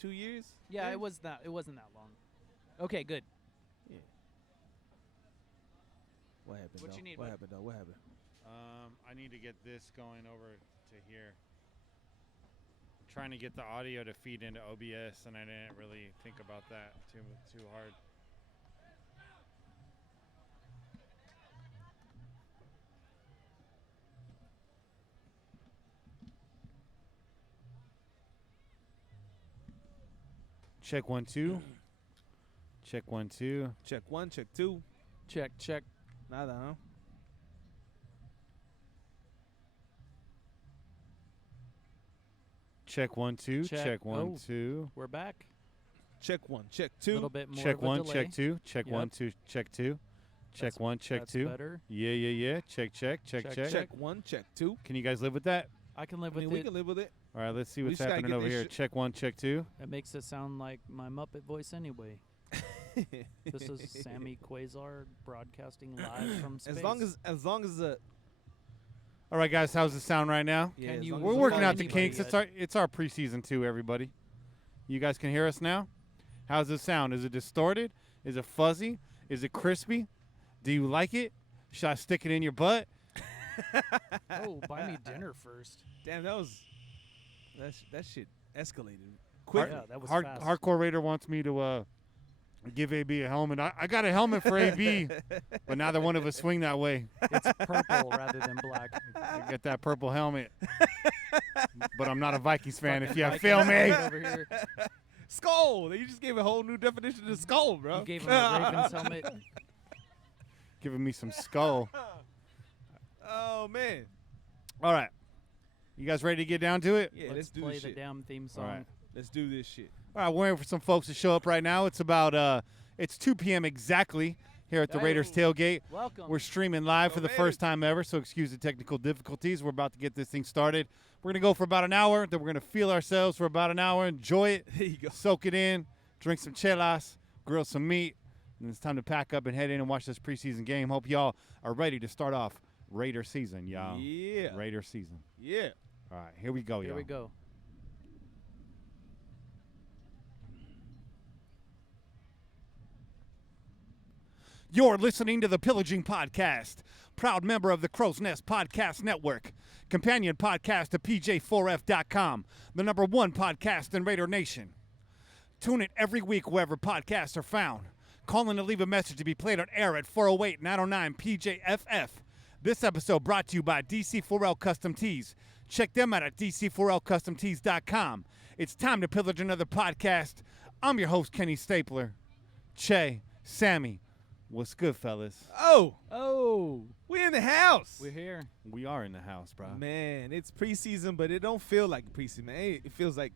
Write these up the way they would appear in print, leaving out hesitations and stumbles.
2 years. Yeah, it wasn't that long. Okay, good. Yeah. What happened? What though? you need, What bud? happened? Though? What happened? I need to get this going over to here. Trying to get the audio to feed into OBS, and I didn't really think about that too hard. Check 1 2. Check 1 2. Check 1, check 2. Check. Nada, huh? Check 1 2. Check. Check 1 Oh. 2. We're back. Check 1, check A 2. little bit more Check of a 1. delay. Check 2. Check Yep. 1 2. Check 2. Check That's- 1. Check that's 2. better. Yeah. Check. Check. Check 1, check 2. Can you guys live with that? I can live I mean, with we it. can live with it. All right, let's see We what's just gotta happening get over this here. shit- Check 1, check 2. That makes it sound like my Muppet voice anyway. This is Sammy Quasar broadcasting live from space. As long as the All right, guys, how's it sound right now? yeah, Can as you- long We're as We're working not out the anybody kinks. yet. It's our preseason too, everybody. You guys can hear us now? How's it sound? Is it distorted? Is it fuzzy? Is it crispy? Do you like it? Should I stick it in your butt? Oh, buy me dinner first. Damn, that shit escalated quickly. Yeah, that was fast. Hardcore Raider wants me to give AB a helmet. I got a helmet for AB, but neither one of us swing that way. It's purple rather than black. I get that purple helmet. But I'm not a Vikings fan. If you Vikings feel me. over here. Skull. You just gave a whole new definition to skull, bro. You gave him a Ravens helmet. Giving me some skull. Oh man. All right. You guys ready to get down to it? Yeah, Let's let's do play this the shit. damn theme All song. right. Let's do this shit. All right, we're waiting for some folks to show up right now. It's about it's 2 p.m. exactly here at the Hey. Raiders Tailgate. Welcome. We're streaming live for the Raiders. first time ever, so excuse the technical difficulties. We're about to get this thing started. We're going to go for about an hour, then we're going to feel ourselves for about an hour, enjoy it, There you go. soak it in, drink some chelas, grill some meat, and it's time to pack up and head in and watch this preseason game. Hope y'all are ready to start off Raider season, y'all. Yeah. Raider season. Yeah. All right, here we go, Here y'all. we go. You're listening to the Pillaging Podcast, proud member of the Crow's Nest Podcast Network, companion podcast to PJ4F.com, the #1 podcast in Raider Nation. Tune in every week wherever podcasts are found. Call in to leave a message to be played on air at 408-909-PJFF. This episode brought to you by DC4L Custom Tees. Check them out at dc4lcustomtees.com. It's time to pillage another podcast. I'm your host, Kenny Stapler. Che, Sammy, what's good, fellas? Oh, We in the house. we're here. We are in the house, bro. Man, it's preseason, but it don't feel like preseason, man. It feels like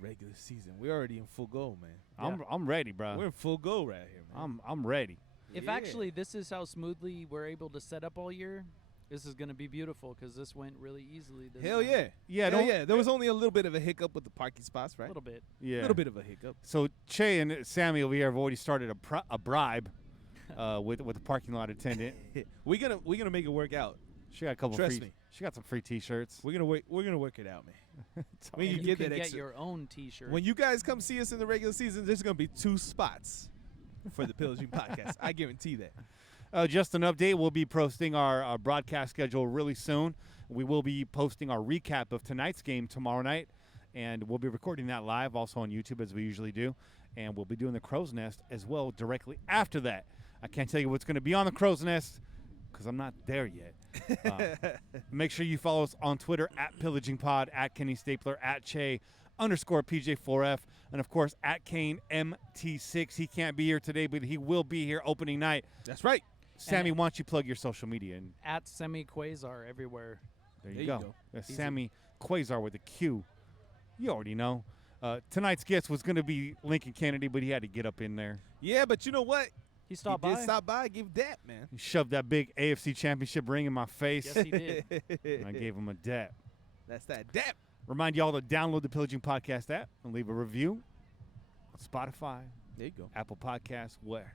regular season. We're already in full go, man. I'm ready, bro. We're in full go right here, man. I'm ready. If Yeah. actually this is how smoothly we're able to set up all year, this is going to be beautiful because this went really easily. This Hell time. yeah. Yeah, Hell don't- yeah. There was only a little bit of a hiccup with the parking spots, A right? little bit. Yeah. A little bit of a hiccup. So Che and Sammy over here have already started a bribe with the parking lot attendant. We're gonna make it work out. She got a couple Trust free. me. She got some free T-shirts. We're gonna work it out, man. When And you you get can that get extra, your own T-shirt. when you guys come see us in the regular season, there's gonna be 2 spots for the Pillaging Podcast. I guarantee that. Just an update. We'll be posting our broadcast schedule really soon. We will be posting our recap of tonight's game tomorrow night, and we'll be recording that live also on YouTube as we usually do. And we'll be doing the Crow's Nest as well directly after that. I can't tell you what's going to be on the Crow's Nest because I'm not there yet. Make sure you follow us on Twitter at Pillaging Pod, at Kenny Stapler, at Che_PJ4F, and of course at Kane MT6. He can't be here today, but he will be here opening night. That's right. Sammy, why don't you plug your social media? And at Semi Quasar everywhere. there There you you go. go. That's Easy. Sammy Quasar with a Q. You already know. Tonight's guest was going to be Lincoln Kennedy, but he had to get up in there. Yeah, but you know what? He stopped he by. did stop by. Give that, man. He shoved that big AFC Championship ring in my face, Yes, he did. and I gave him a dap. That's that dap. Remind y'all to download the Pillaging Podcast app and leave a review on Spotify, There you go. Apple Podcasts, where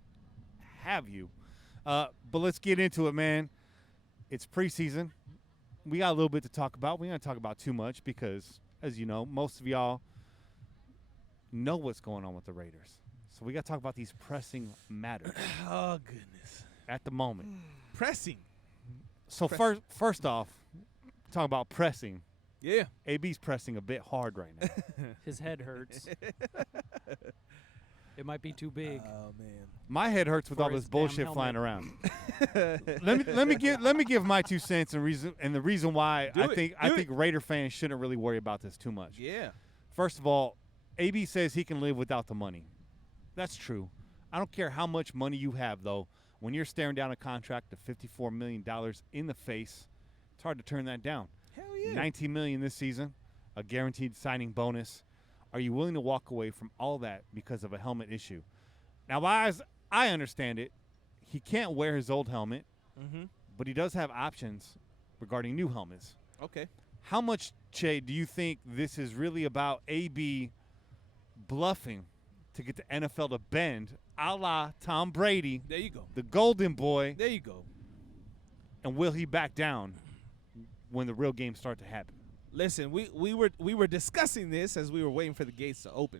have you. But let's get into it, man. It's preseason. We got a little bit to talk about. We ain't going to talk about too much because, as you know, most of y'all know what's going on with the Raiders. So we got to talk about these pressing matters Oh, goodness. at the moment. Pressing. So first off, talk about pressing. Yeah. AB's pressing a bit hard right now. His head hurts. It might be too big. Oh, man. My head hurts with For all his this damn bullshit helmet. flying around. let me give my 2 cents and the reason why Do I it. think Raider fans shouldn't really worry about this too much. Yeah. First of all, AB says he can live without the money. That's true. I don't care how much money you have, though. When you're staring down a contract of $54 million in the face, it's hard to turn that down. Hell yeah. $19 million this season, a guaranteed signing bonus. Are you willing to walk away from all that because of a helmet issue? Now, as I understand it, he can't wear his old helmet, Mm-hmm. but he does have options regarding new helmets. Okay. How much, Che, do you think this is really about AB bluffing to get the NFL to bend, a la Tom Brady, There you go. the golden boy, There you go. and will he back down when the real games start to happen? Listen, we were discussing this as we were waiting for the gates to open,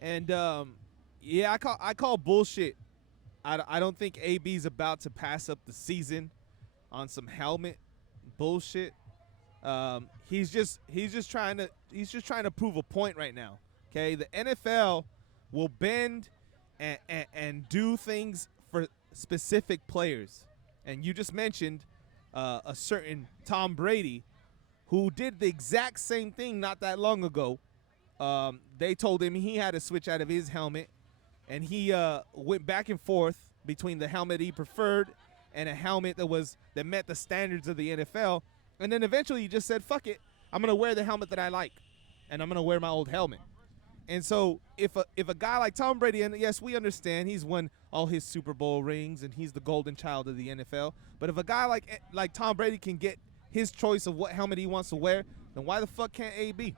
man. And yeah, I call bullshit. I don't think AB's about to pass up the season on some helmet bullshit. He's just trying to prove a point right now. Okay, the NFL will bend and do things for specific players, and you just mentioned a certain Tom Brady, who did the exact same thing not that long ago. They told him he had to switch out of his helmet, and he went back and forth between the helmet he preferred and a helmet that met the standards of the NFL. And then eventually he just said, fuck it, I'm going to wear the helmet that I like, and I'm going to wear my old helmet. And so if a guy like Tom Brady, and yes, we understand he's won all his Super Bowl rings and he's the golden child of the NFL, but if a guy like Tom Brady can get his choice of what helmet he wants to wear, then why the fuck can't AB?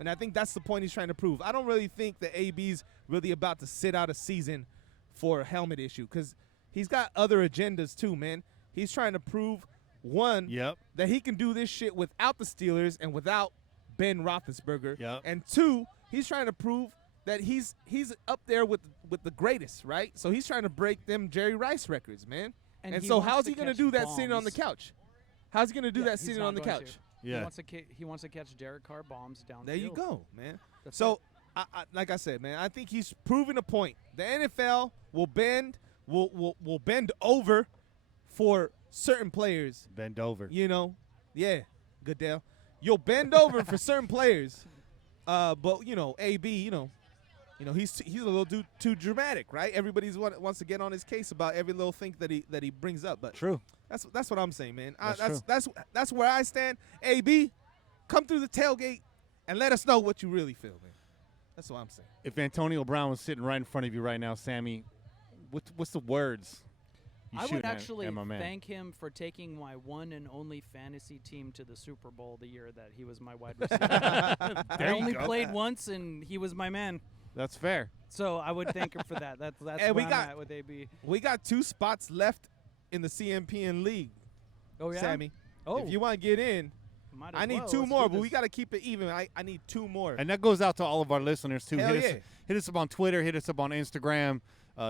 And I think that's the point he's trying to prove. I don't really think that AB's really about to sit out a season for a helmet issue, because he's got other agendas too, man. He's trying to prove, one, Yep. that he can do this shit without the Steelers and without Ben Roethlisberger. Yep. And two, he's trying to prove that he's up there with the greatest, right? So he's trying to break them Jerry Rice records, man. And he so wants how's to he going to catch do that sitting on the bombs. couch? How's he going to do Yeah, that he's sitting not on the going couch? to. Yeah. He wants to catch Derek Carr bombs downfield. There you go, man. That's So, it. I, like I said, man, I think he's proving a point. The NFL will bend over for certain players. Bend over. You know, yeah, Goodell. You'll bend over for certain players, but you know, AB, you know, he's a little too dramatic, right? Everybody's wants to get on his case about every little thing that he brings up. But True. that's what I'm saying, man. That's That's where I stand. AB, come through the tailgate and let us know what you really feel, man. That's what I'm saying. If Antonio Brown was sitting right in front of you right now, Sammy, what's the words you I shoot would at actually my man? thank him for taking my one and only fantasy team to the Super Bowl the year that he was my wide receiver. I There you only go. played once, and he was my man. That's fair. So I would thank him for that. That's And where we I'm got- at with AB. We got 2 spots left in the CMPN league, Oh yeah. Sammy. Oh, If you want to get in, might I as need well. 2 Let's more, do but we this. got to keep it even. I need 2 more. And that goes out to all of our listeners, too. Hell Hit yeah. hit us up on Twitter. Hit us up on Instagram.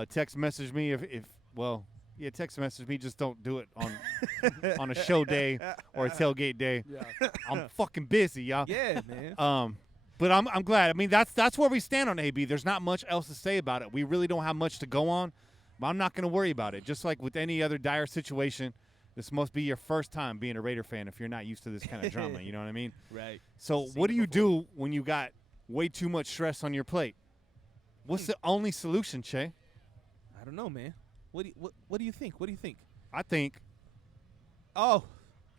Text message me text message me. Just don't do it on a show day or a tailgate day. Yeah. I'm fucking busy, y'all. Yeah, man. But I'm glad. I mean, that's where we stand on AB. There's not much else to say about it. We really don't have much to go on, but I'm not going to worry about it. Just like with any other dire situation, this must be your first time being a Raider fan if you're not used to this kind of drama. You know what I mean? Right. So Seen what do it you before. do when you got way too much stress on your plate? What's the only solution, Che? I don't know, man. What do you think? What do you think? I think Oh,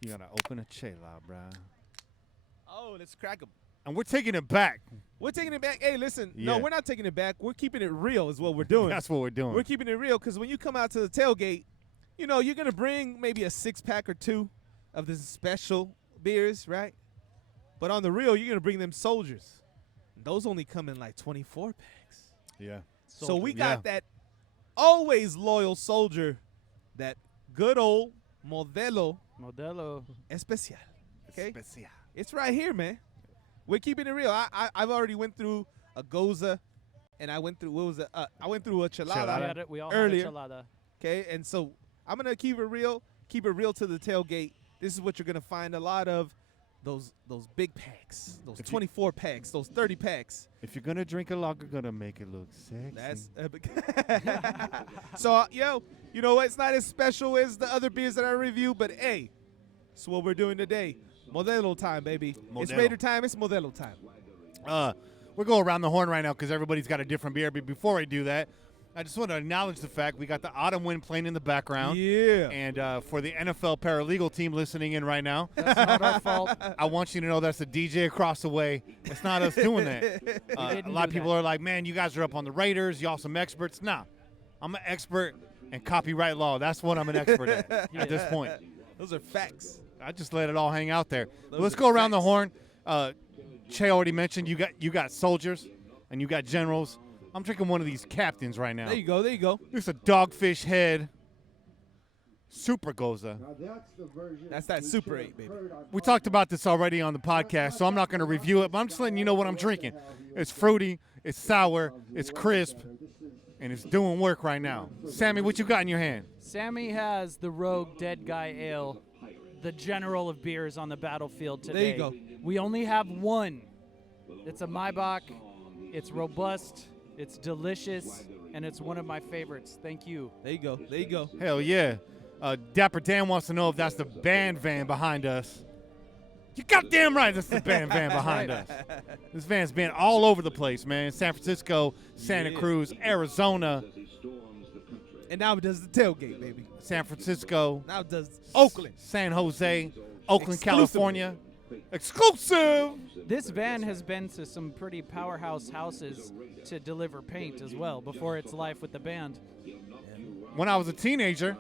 you got to open a Che La, bruh. let's crack 'em. And we're taking it back. We're taking it back. Hey, listen. Yeah. No, we're not taking it back. We're keeping it real is what we're doing. That's what we're doing. We're keeping it real because when you come out to the tailgate, you know, you're going to bring maybe a 6-pack or 2 of the special beers, right? But on the real, you're going to bring them soldiers. Those only come in like 24 packs. yeah. So we Yeah. got that always loyal soldier, that good old Modelo Modelo. Especial. Okay? Especial. It's right here, man. We're keeping it real. I've already went through a goza, and I went through I went through a chelada. We all earlier. had a chelada. Okay, and so I'm gonna keep it real to the tailgate. This is what you're gonna find a lot of. Those big packs, those 24 packs, those 30 packs. If you're gonna drink a lager, gonna make it look sexy. That's epic. So, you know what? It's not as special as the other beers that I review, but hey, it's what we're doing today. Modelo time, baby. It's Modelo. Raider time. It's Modelo time. We're going around the horn right now because everybody's got a different beer. But before I do that, I just want to acknowledge the fact we got the autumn wind playing in the background. Yeah. And for the NFL paralegal team listening in right now, That's not our fault. I want you to know that's the DJ across the way. It's not us doing that. A lot of people are like, man, you guys are up on the Raiders. Y'all some experts. Nah, I'm an expert in copyright law. That's what I'm an expert at this point. Those are facts. I just let it all hang out there. Those Let's are go around the facts. horn. Che already mentioned you got soldiers and you got generals. I'm drinking one of these captains right now. There you go. There you go. It's a Dogfish Head Super Goza. That's that Super 8, baby. We talked about this already on the podcast, so I'm not going to review it, but I'm just letting you know what I'm drinking. It's fruity, it's sour, it's crisp, and it's doing work right now. Sammy, what you got in your hand? Sammy has the Rogue Dead Guy Ale, the general of beers on the battlefield today. There you go. We only have one. It's a Maibach. It's robust. It's delicious, and it's one of my favorites. Thank you. There you go. There you go. Hell yeah. Dapper Dan wants to know if that's the band van behind us. You goddamn right that's the band van behind us. This van's been all over the place, man. San Francisco, Santa Cruz, Arizona. And now it does the tailgate, baby. San Francisco. Now it does Oakland. San Jose, Oakland, Exclusive. California. Exclusive! This van has been to some pretty powerhouse houses to deliver paint as well before its life with the band. When I was a teenager,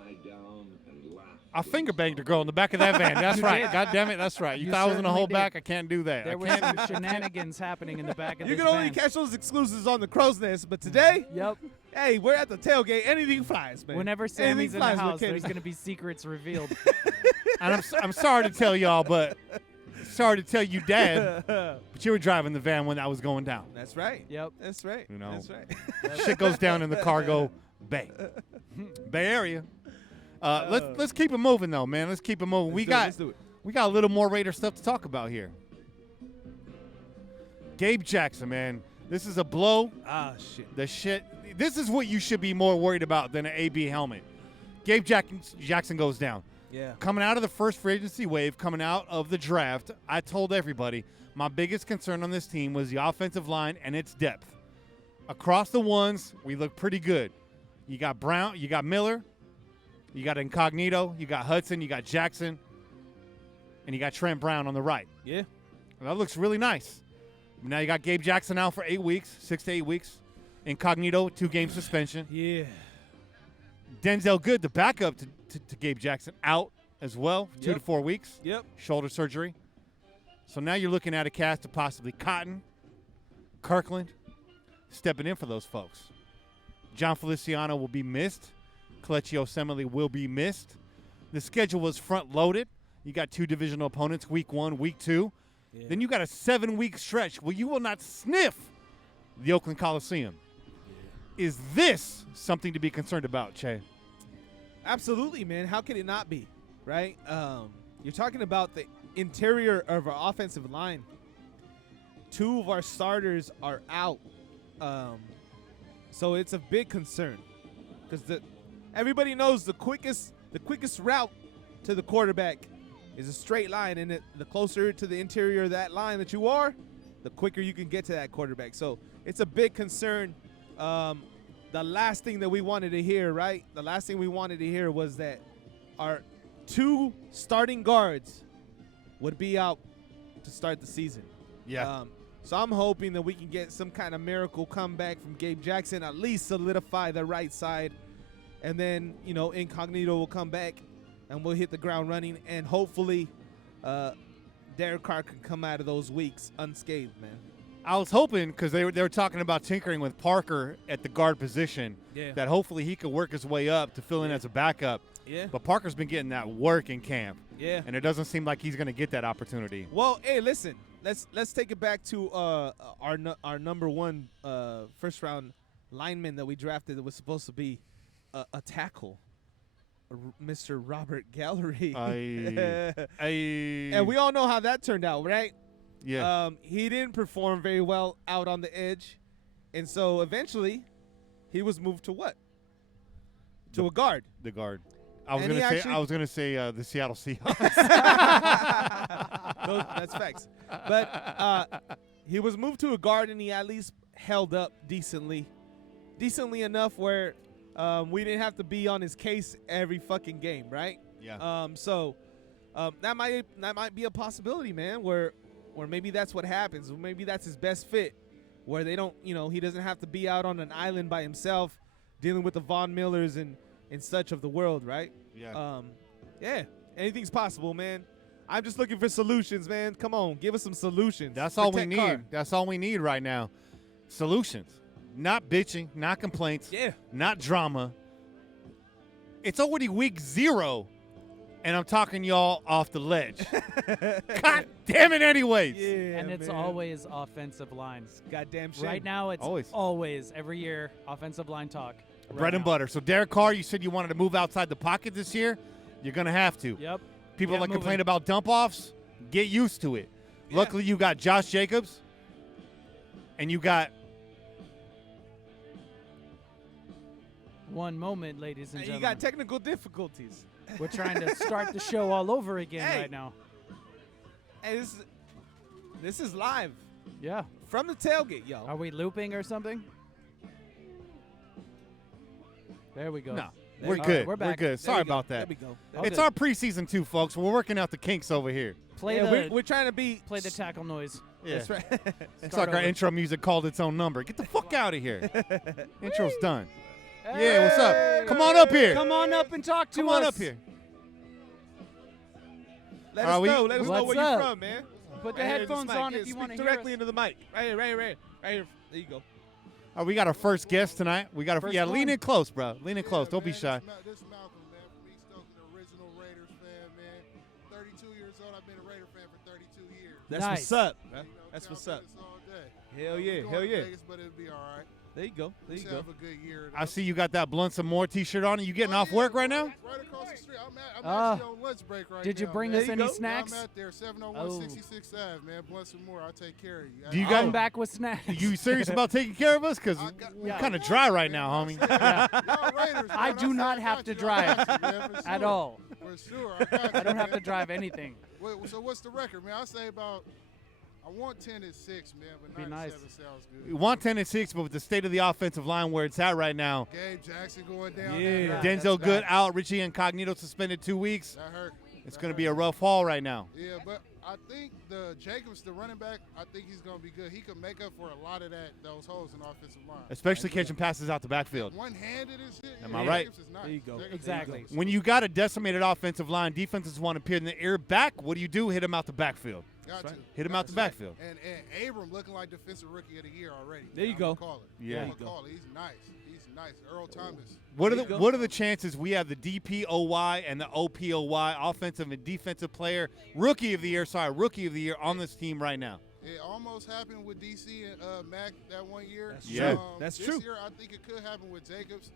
I finger banged a girl in the back of that van. That's right. did. God damn it, that's right. You You thought I was going to certainly hold did. back? I can't do that. There were some shenanigans happening in the back of You this can only van. catch those exclusives on the Crow's Nest, but today, Yep. hey, we're at the tailgate. Anything flies, man. Whenever Anything Sammy's in the flies with house, Kenny. there's going to be secrets revealed. And I'm sorry to tell y'all, but sorry to tell you, Dad, but you were driving the van when that was going down. That's right. Yep. That's right. You know. That's right. Shit goes down in the cargo bay. Bay Area. Let's keep it moving though, man. Let's keep it moving. Let's do it. We got a little more Raider stuff to talk about here. Gabe Jackson, man. This is a blow. Ah, shit. The shit. This is what you should be more worried about than an AB helmet. Gabe Jackson goes down. Yeah. Coming out of the first free agency wave, coming out of the draft, I told everybody my biggest concern on this team was the offensive line and its depth. Across the ones, we look pretty good. You got Brown, you got Miller, you got Incognito, you got Hudson, you got Jackson, and you got Trent Brown on the right. Yeah. And that looks really nice. Now you got Gabe Jackson out for 8 weeks, 6 to 8 weeks. Incognito, 2-game suspension. Yeah. Denzel Good, the backup to Gabe Jackson, out as well, 2 to 4 weeks. Yep. Shoulder surgery. So now you're looking at a cast of possibly Cotton, Kirkland, stepping in for those folks. John Feliciano will be missed. Kelechi Osemele will be missed. The schedule was front-loaded. You got 2 divisional opponents, week 1, week 2. Yeah. Then you got a 7-week stretch where you will not sniff the Oakland Coliseum. Is this something to be concerned about, Che? Absolutely, man. How could it not be, right? You're talking about the interior of our offensive line. 2 of our starters are out. So it's a big concern because everybody knows the quickest route to the quarterback is a straight line, and the closer to the interior of that line that you are, the quicker you can get to that quarterback. So it's a big concern. The last thing that we wanted to hear, right? The last thing we wanted to hear was that our 2 starting guards would be out to start the season. Yeah. So I'm hoping that we can get some kind of miracle comeback from Gabe Jackson, at least solidify the right side. And then, Incognito will come back and we'll hit the ground running. And hopefully Derek Carr can come out of those weeks unscathed, man. I was hoping, because they were talking about tinkering with Parker at the guard position, that hopefully he could work his way up to fill in as a backup. Yeah. But Parker's been getting that work in camp. Yeah. And it doesn't seem like he's going to get that opportunity. Well, hey, listen. let's take it back to our number one first round lineman that we drafted that was supposed to be a tackle, Mr. Robert Gallery. And we all know how that turned out, right? Yeah. He didn't perform very well out on the edge, and so eventually he was moved to what? To a guard. The guard. I was And he gonna say the Seattle Seahawks. That's facts. But he was moved to a guard, and he at least held up decently enough where we didn't have to be on his case every fucking game, right? Yeah. So that might be a possibility, man. Where maybe that's what happens. Maybe that's his best fit, where they don't, he doesn't have to be out on an island by himself, dealing with the Von Millers and such of the world, right? Yeah. Yeah. Anything's possible, man. I'm just looking for solutions, man. Come on, give us some solutions. That's all we Protect need. Carr. That's all we need right now. Solutions. Not bitching, not complaints, Yeah. not drama. It's already week 0, and I'm talking y'all off the ledge. God damn it anyways. Yeah, And it's man. always offensive line. Goddamn shame. Right now, it's Always. always every year offensive line talk. Right Bread and now. butter. So Derek Carr, you said you wanted to move outside the pocket this year. You're going to have to. Yep. People Yeah, that complain moving. about dump-offs, get used to it. Yeah. Luckily, you got Josh Jacobs, and you got One moment, ladies and You gentlemen. got technical difficulties. We're trying to start the show all over again Hey. right now. Hey, this is live Yeah. from the tailgate, yo. Are we looping or something? There we go. no. There We're we go. good. We're We're back. good. There Sorry we go. about that. There we go. All It's good. our preseason too, folks. We're working out the kinks over here. Play Yeah, the we're trying to be. play the tackle noise. Yeah. That's right. It's like our over. intro music called its own number. Get the fuck out of here. Intro's done. Yeah, what's up? Come on up here. Come on up and talk to Come us. on up here. Let Are us we- know. Let us know What's where up? you're from, man. Put the Right here, this headphones mic. on Yeah, if you speak want to hear directly us. into the mic. Right here, right here, right here. There you go. We got our first guest tonight. We got First lean one. in close, bro. Lean in close. Don't be shy. This is Malcolm, man, from East Oakland, original Raiders fan, man. 32 years old. I've been a Raider fan for 32 years. That's Nice. what's up. You know, That's count what's up. minutes all day. Hell yeah, We're going hell to yeah. Vegas, but it'll be all right. There you go. There We you should go. have a good year. I see you got that Blunt Some More t-shirt on. Are you getting off yeah, work right now? Right across the street. I'm Ah. actually on lunch break right now. Did you bring man. us There you any go. snacks? I'm out there, 701 Oh. 66th Ave, man. Bless some more. I'll take care of you. Do you Come guys- back with snacks. You serious about taking care of us? Because I got- we're Yeah. kind of dry right now, homie. Y'all Raiders, I man. do said not I have got to you. I drive got you, man, for at sure. all. For sure. I got you, I don't have man. to drive anything. Wait, so what's the record, man? I say about. I want 10-6, man, but Be 97 nice. sounds good. We want 10-6, but with the state of the offensive line where it's at right now, Gabe Jackson going down. Yeah. That hurt. Denzel that's Good bad. out, Richie Incognito suspended 2 weeks. That hurt. It's That going to hurt. be a rough haul right now. Yeah, but I think the Jacobs, the running back, I think he's going to be good. He could make up for a lot of those holes in the offensive line. Especially catching passes out the backfield. One-handed and shit. Am yeah, I right? Jacobs is nice. There you go. Jacobs is Exactly. nice. When you got a decimated offensive line, defenses want to appear in the air back. What do? Hit him out the backfield. Got That's to. right. Hit him Got out the to. backfield. And Abram looking like defensive rookie of the year already. There you I'm go. gonna call it. Yeah. I'm There you gonna call it. He's nice. He's nice. Earl Thomas. What are There the you go. What are the chances we have the DPOY and the OPOY, offensive and defensive player, rookie of the year on this team right now? It almost happened with DC and Mac that one year. That's Yeah. true. That's this true. year, I think it could happen with Jacobs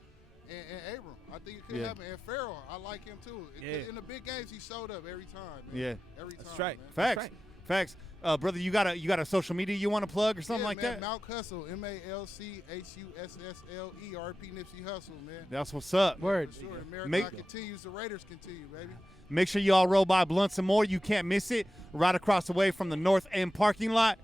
and Abram. I think it could Yeah. happen. And Farrell, I like him too. Yeah. In the big games, he showed up every time. Man. Yeah. Every time. That's right. Man. Facts. right. Facts. Brother, you got a social media you want to plug or something Yeah, like man, that? Malc Hustle, MALCHUSSLE, RP Nipsey Hustle, man. That's what's up. Word. For sure. The marathon Make- continues. The Raiders continue, baby. Make sure y'all roll by Blunt Some More. You can't miss it. Right across the way from the North End parking lot.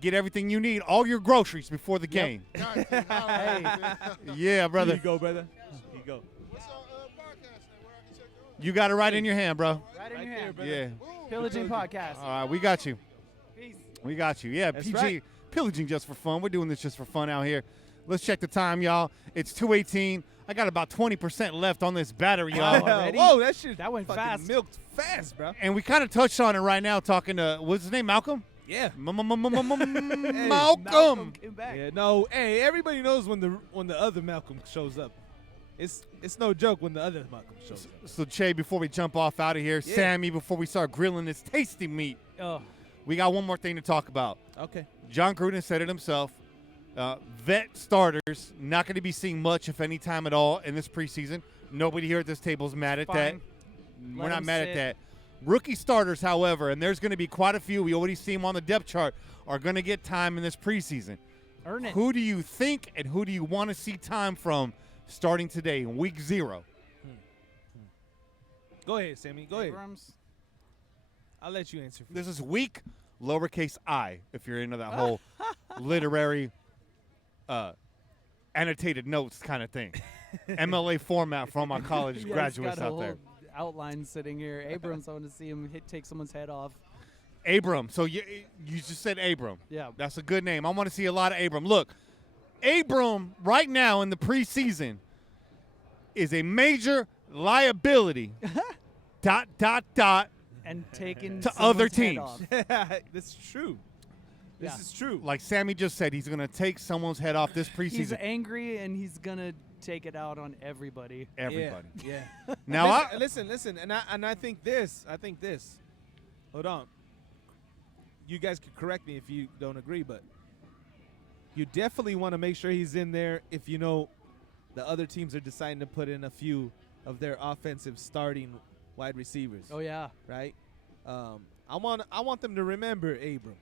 Get everything you need, all your groceries before the game. Got to. Holla, man. Yeah, There brother. you go, brother. Here you go. What's our podcast name? Where I can check it out? You got it right in your hand, bro. Right in Right your there, hand. brother. Yeah. Boom. Pillaging Podcast. All right, we got you. Peace. We got you. Yeah, That's PG, right. Pillaging Just For Fun. We're doing this just for fun out here. Let's check the time, y'all. It's 2:18. I got about 20% left on this battery, y'all. Already? Whoa, that shit That went fucking fast. milked fast, bro. And we kind of touched on it right now talking to, what's his name, Malcolm? Yeah. Malcolm. came back. Yeah, no. Hey, everybody knows when the other Malcolm shows up. It's no joke when the other Malcolm shows up. So, Che, before we jump off out of here, Yeah. Sammy, before we start grilling this tasty meat, Oh, We got one more thing to talk about. Okay. John Gruden said it himself. Vet starters not going to be seeing much, if any time at all, in this preseason. Nobody here at this table is mad at that. Fine. We're Let not him mad sit. at that. Rookie starters, however, and there's going to be quite a few. We already see them on the depth chart, are going to get time in this preseason. Earn it. Who do you think and who do you want to see time from starting today in week 0? Go ahead, Sammy. Go ahead. Abrams. I'll let you answer. This is weak, lowercase I, if you're into that whole literary annotated notes kind of thing. MLA format for all my college Yeah, graduates he's got a out there. whole outline sitting here. Abrams, I want to see him take someone's head off. Abram. So you just said Abram. Yeah. That's a good name. I want to see a lot of Abram. Look, Abram right now in the preseason is a major liability. ... And taking To other someone's head teams. off. This is true. This Yeah. is true. Like Sammy just said, he's going to take someone's head off this He's preseason. angry and he's gonna take it out on everybody. Everybody. Yeah. Now, listen, and I think this. Hold on. You guys can correct me if you don't agree, but you definitely want to make sure he's in there if you know the other teams are deciding to put in a few of their offensive starting wide receivers. Oh yeah. Right? I want them to remember Abram.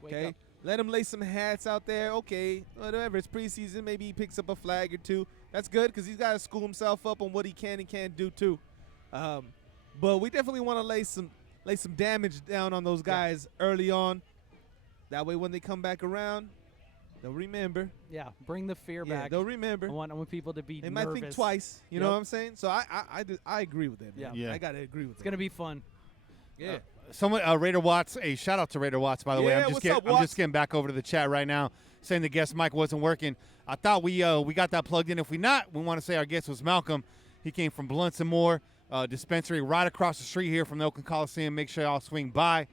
Wake Okay? up. Let him lay some hats out there. Okay, whatever. It's preseason. Maybe he picks up a flag or two. That's good because he's got to school himself up on what he can and can't do too. But we definitely want to lay some damage down on those guys early on. That way, when they come back around, they'll remember. Yeah. Bring the fear Yeah, back. they'll remember. I want people to be They nervous. might think twice. You know Yep. what I'm saying? So I agree with that. Man. Yeah. Yeah. I gotta agree with It's that. gonna be fun. Yeah. someone, Raider Watts, a shout out to Raider Watts, by the way. Yeah, I'm what's just up, I'm Watts? just getting back over to the chat right now, saying the guest mic wasn't working. I thought we got that plugged in. If we not, we want to say our guest was Malcolm. He came from Blunts and More dispensary right across the street here from the Oakland Coliseum. Make sure y'all swing by.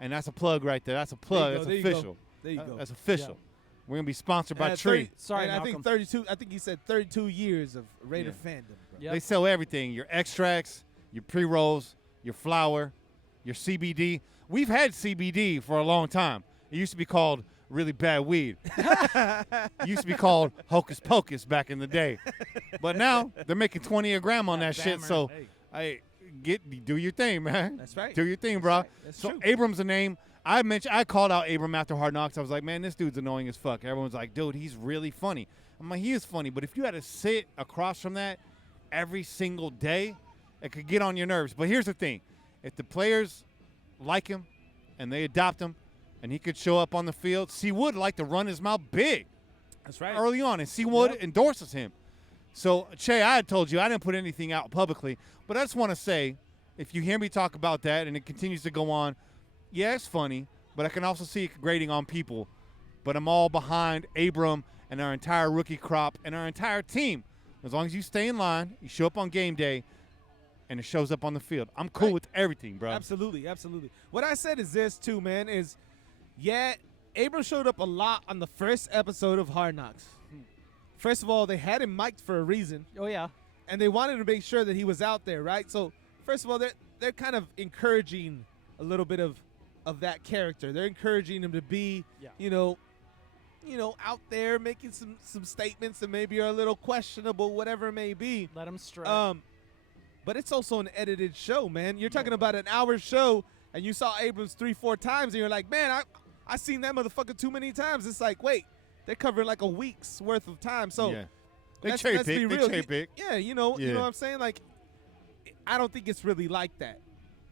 And that's a plug right there. That's a plug. That's There you go. official. There you go. That's official. We're going to be sponsored by And Tree. Sorry, and I think Malcolm. 32. I think he said 32 years of Raider fandom. Bro. Yep. They sell everything, your extracts, your pre-rolls, your flour, your CBD. We've had CBD for a long time. It used to be called really bad weed. It used to be called Hocus Pocus back in the day. But now they're making 20 a gram on that shit. Bammer. So Hey. do your thing, man. That's right. Do your thing, bro. right. That's So true. Abram's a name. I called out Abram after Hard Knocks. I was like, man, this dude's annoying as fuck. Everyone's like, dude, he's really funny. I'm like, he is funny, but if you had to sit across from that every single day, it could get on your nerves. But here's the thing. If the players like him and they adopt him and he could show up on the field, C. Wood like to run his mouth big That's right. early on, and C. Wood endorses him. So, Che, I had told you I didn't put anything out publicly, but I just want to say, if you hear me talk about that and it continues to go on, yeah, it's funny, but I can also see it grading on people. But I'm all behind Abram and our entire rookie crop and our entire team. As long as you stay in line, you show up on game day, and it shows up on the field. I'm cool Right. with everything, bro. Absolutely, absolutely. What I said is this too, man. Is Abram showed up a lot on the first episode of Hard Knocks. First of all, they had him mic'd for a reason, Oh yeah. and they wanted to make sure that he was out there, right? So first of all, they're kind of encouraging a little bit of that character. They're encouraging him to be, Yeah. you know, out there making some statements that maybe are a little questionable, whatever it may be. Let him strut. But it's also an edited show, man. You're talking about an hour show, and you saw Abrams 3-4 times, and you're like, man, I seen that motherfucker too many times. It's like, wait, they're covering like a week's worth of time. So yeah. They let's cherry be pick. They real. cherry pick. Yeah, you know Yeah. what I'm saying? Like, I don't think it's really like that.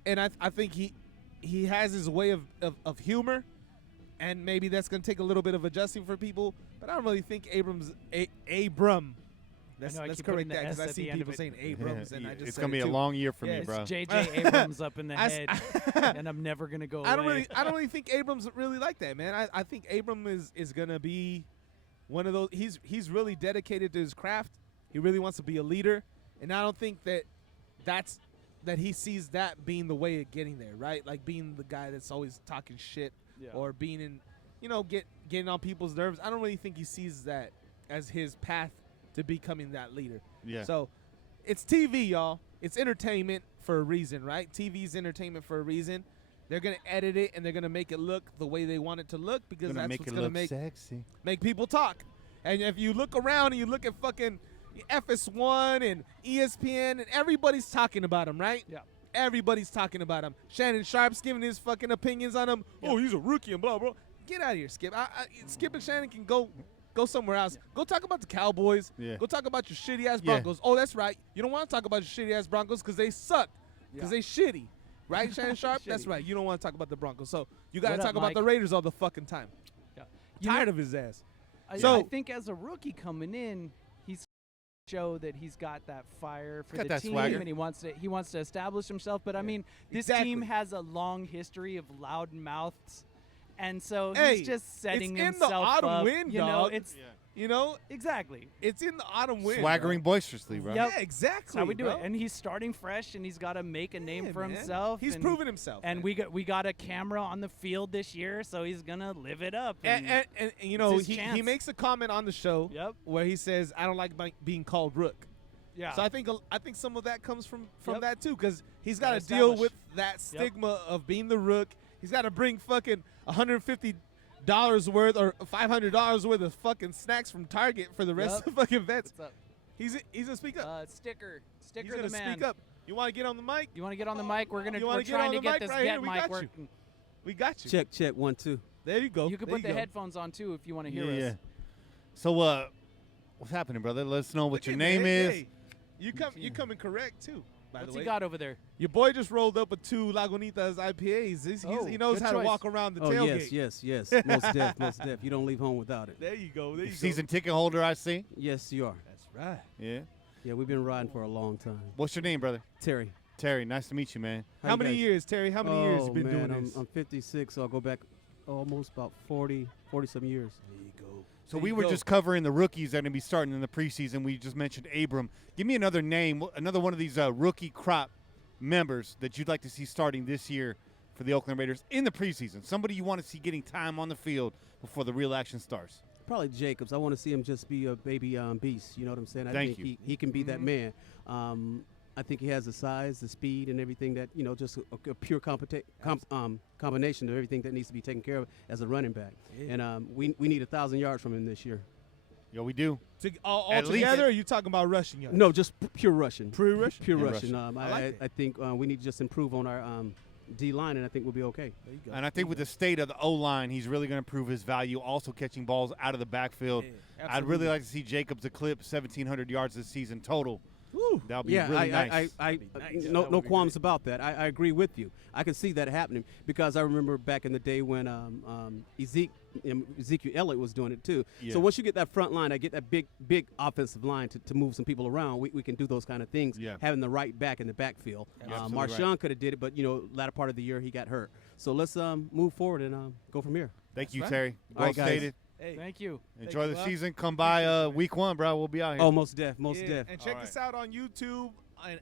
And I think he has his way of humor, and maybe that's going to take a little bit of adjusting for people. But I don't really think Abram. Let's I keep correct putting the that because S I at see the end of people it. saying Abrams, and I just it's said going to be it a too. long year for Yeah, me, it's bro. It's J.J. Abrams up in the head, I and I'm never gonna go don't away. really think Abrams really like that, man. I think Abram is gonna be one of those. He's really dedicated to his craft. He really wants to be a leader, and I don't think that he sees that being the way of getting there, right? Like being the guy that's always talking shit Yeah. or being in, getting on people's nerves. I don't really think he sees that as his path to becoming that leader. Yeah. So it's TV, y'all. It's entertainment for a reason, right? TV's entertainment for a reason. They're gonna edit it and they're gonna make it look the way they want it to look because that's what's gonna make sexy. people talk. And if you look around and you look at fucking FS1 and ESPN and everybody's talking about him, right? Yeah. Everybody's talking about him. Shannon Sharp's giving his fucking opinions on him. Yep. Oh, he's a rookie and blah blah. Get out of here, Skip. Skip and Shannon can go somewhere else. Yeah. Go talk about the Cowboys. Yeah. Go talk about your shitty ass Yeah. Broncos. Oh, that's right. You don't want to talk about your shitty ass Broncos because they suck. Because Yeah. they shitty. Right, Shannon Sharp? That's Shitty. right. You don't want to talk about the Broncos. So you got to What up, talk about Mike? the Raiders all the fucking time. Yeah. Tired of his ass. I So- think as a rookie coming in, he's show that he's got that fire for Got the that team, swagger. and he wants to establish himself. But I mean, this Exactly. team has a long history of loud mouths, and so Hey, he's just setting it's in himself the autumn up. wind, you know, dog. it's You know, exactly. it's in the autumn wind. Swaggering bro. boisterously, bro. Yep. Yeah, exactly. That's how we do bro. it. And he's starting fresh, and he's got to make a name Yeah, for man. himself. He's and, proven himself. And man. we got a camera on the field this year, so he's gonna live it up. And you know, his he chance. makes a comment on the show Yep. where he says, "I don't like being called rook." Yeah. So I think some of that comes from Yep. that too, because he's got to Gotta deal establish. with that stigma of being the rook. He's got to bring fucking $150 worth or $500 worth of fucking snacks from Target for the rest Yep. of the fucking vets. What's up? He's gonna speak up. Sticker He's the gonna man. speak up. You want to get on the mic? You want to get on the mic? We're You wanna we're get trying on to the get mic this right get here? We mic got you. working. We got you. Check 1 2. There you go. You can There put the go. headphones on too if you want to hear Yeah. us. So, what's happening, brother? Let us know what Look your at name man. is. Hey, you coming correct too. By What's the way, he got over there? your boy just rolled up with 2 Lagunitas IPAs. He knows good how to choice. walk around the Oh, tailgate. yes. Most deaf. You don't leave home without it. There you go. There you Season ticket holder, I see. Yes, you are. go. That's right. Yeah. Yeah, we've been riding for a long time. What's your name, brother? Terry. Terry. Nice to meet you, man. How you many guys- years, Terry? How many years you been man, doing this? I'm 56, so I'll go back almost about 40-some years. There you go. So There we you were go. just covering the rookies that are going to be starting in the preseason. We just mentioned Abram. Give me another name, another one of these rookie crop members that you'd like to see starting this year for the Oakland Raiders in the preseason. Somebody you want to see getting time on the field before the real action starts. Probably Jacobs. I want to see him just be a baby beast. You know what I'm saying? I Thank think you. he can be Mm-hmm. that man. I think he has the size, the speed, and everything that, just a pure combination of everything that needs to be taken care of as a running back. Yeah. And we need 1,000 yards from him this year. Yo, we do. All At least- together, or are you talking about rushing yards? No, just pure rushing. Pure rushing? Pure Yeah, rushing. rushing. I like I think we need to just improve on our D-line, and I think we'll be okay. There you go. And I think with the state of the O-line, he's really going to prove his value, also catching balls out of the backfield. Yeah, I'd really absolutely. like to see Jacobs eclipse 1,700 yards this season total. Woo. That would be Yeah, really nice. That'd be nice. no That would be qualms about that. I agree with you. I can see that happening because I remember back in the day when Ezekiel Elliott was doing it too. Yeah. So once you get that front line, I get that big offensive line to move some people around. We can do those kind of things. Yeah. Having the right back in the backfield. You're absolutely Marshawn could have did it, but latter part of the year he got hurt. So let's move forward and go from here. Thank you, right. Terry. All Well right, guys. stated. Hey. Thank you. Enjoy the you, season. Come by week 1, bro. We'll be out here. Oh, most def. Yeah, and check All us out on YouTube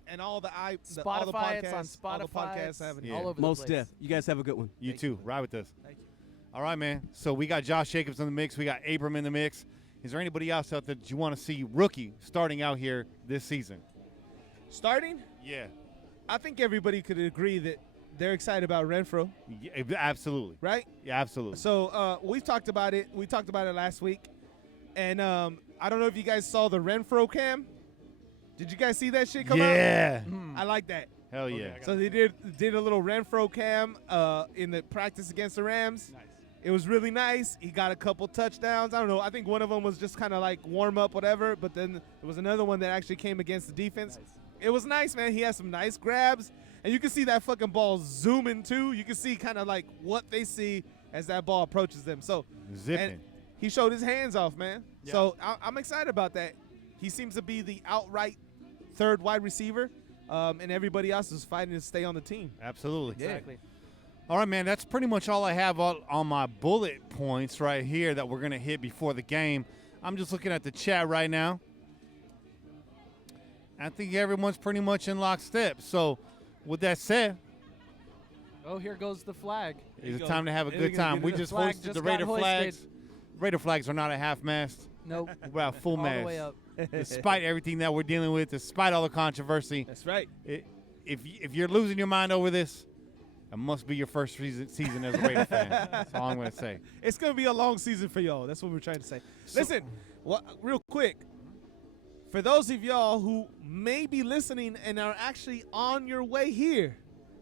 and all the all the Spotify, it's podcasts. on All the Spotify, podcasts it's have it. Yeah. all over Most the place. def. You guys have a good one. You Thank too. Ride with us. Thank you. All right, man. So we got Josh Jacobs in the mix. We got Abram in the mix. Is there anybody else out there that you want to see rookie starting out here this season? Starting, Yeah. I think everybody could agree that they're excited about Renfro, Absolutely. right? Yeah, absolutely. So we've talked about it. We talked about it last week, and I don't know if you guys saw the Renfro cam. Did you guys see that shit come out? Yeah. I like that. Hell yeah. So they did a little Renfro cam in the practice against the Rams. Nice. It was really nice. He got a couple touchdowns. I don't know. I think one of them was just kind of like warm up, whatever. But then there was another one that actually came against the defense. Nice. It was nice, man. He had some nice grabs, and you can see that fucking ball zooming too. You can see kind of like what they see as that ball approaches them. So Zipping. and he showed his hands off, man. Yeah. So I'm excited about that. He seems to be the outright third wide receiver, and everybody else is fighting to stay on the team. Absolutely. Exactly. All right, man. That's pretty much all I have on my bullet points right here that we're going to hit before the game. I'm just looking at the chat right now. I think everyone's pretty much in lockstep. So, with that said, Oh, here goes the flag. There you it's go. time to have a There good we go. time. We The just flag hosted just the got Raider hoisted. flags. Raider flags are not at half mast. Nope. We're at full All mast. the way up. Despite everything that we're dealing with, despite all the controversy, That's right. if you're losing your mind over this, It must be your first season as a Raider fan. That's all I'm going to say. It's going to be a long season for y'all. That's what we're trying to say. Listen, real quick, for those of y'all who may be listening and are actually on your way here,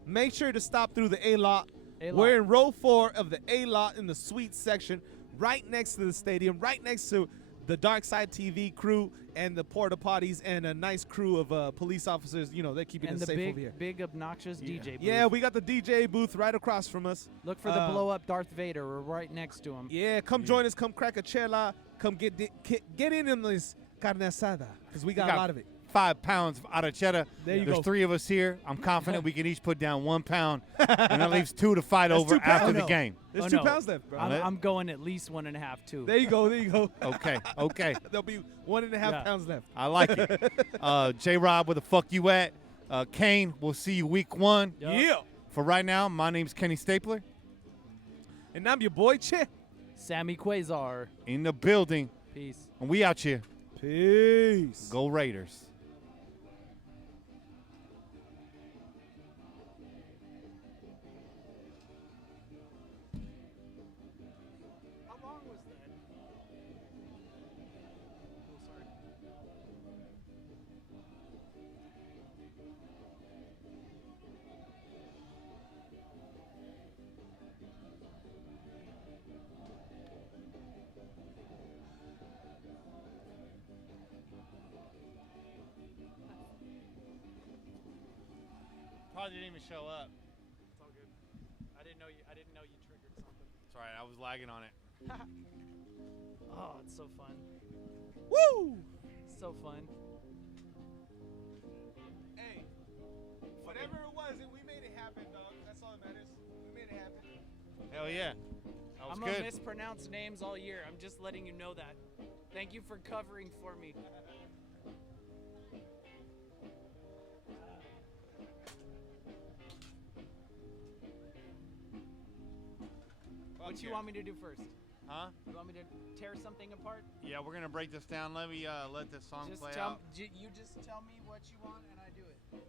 make sure to stop through the A-lot. We're in row 4 of the A-lot in the suite section, right next to the stadium, right next to the Dark Side TV crew and the porta potties and a nice crew of police officers. You know, they're keeping us safe over here. Big obnoxious DJ booth. Yeah, we got the DJ booth right across from us. Look for the blow up Darth Vader. We're right next to him. Yeah, come join us. Come crack a chela. Come get in this carne asada because we got a lot of it. 5 pounds out of cheddar. There you There's go. 3 of us here. I'm confident we can each put down 1 pound, and that leaves 2 to fight over 2 pounds. after the game. There's 2 pounds left, bro. I'm going at least 1.5 too. There you go. Okay. There'll be 1.5 pounds left. I like it. J-Rob, where the fuck you at? Kane, we'll see you week 1. Yup. Yeah. For right now, my name's Kenny Stapler. And I'm your boy, Che. Sammy Quasar. In the building. Peace. And we out here. Peace. Go Raiders. Probably didn't even show up. It's all good. I didn't know you triggered something. It's all right. I was lagging on it. Oh, it's so fun. Woo! So fun. Hey, whatever it was, we made it happen, dog. That's all that matters. We made it happen. Hell yeah. That was I'm good. gonna mispronounce names all year. I'm just letting you know that. Thank you for covering for me. What you want me to do first? Huh? You want me to tear something apart? Yeah, we're gonna break this down. Let me let this song Just play tell out. you just tell me what you want and I do it.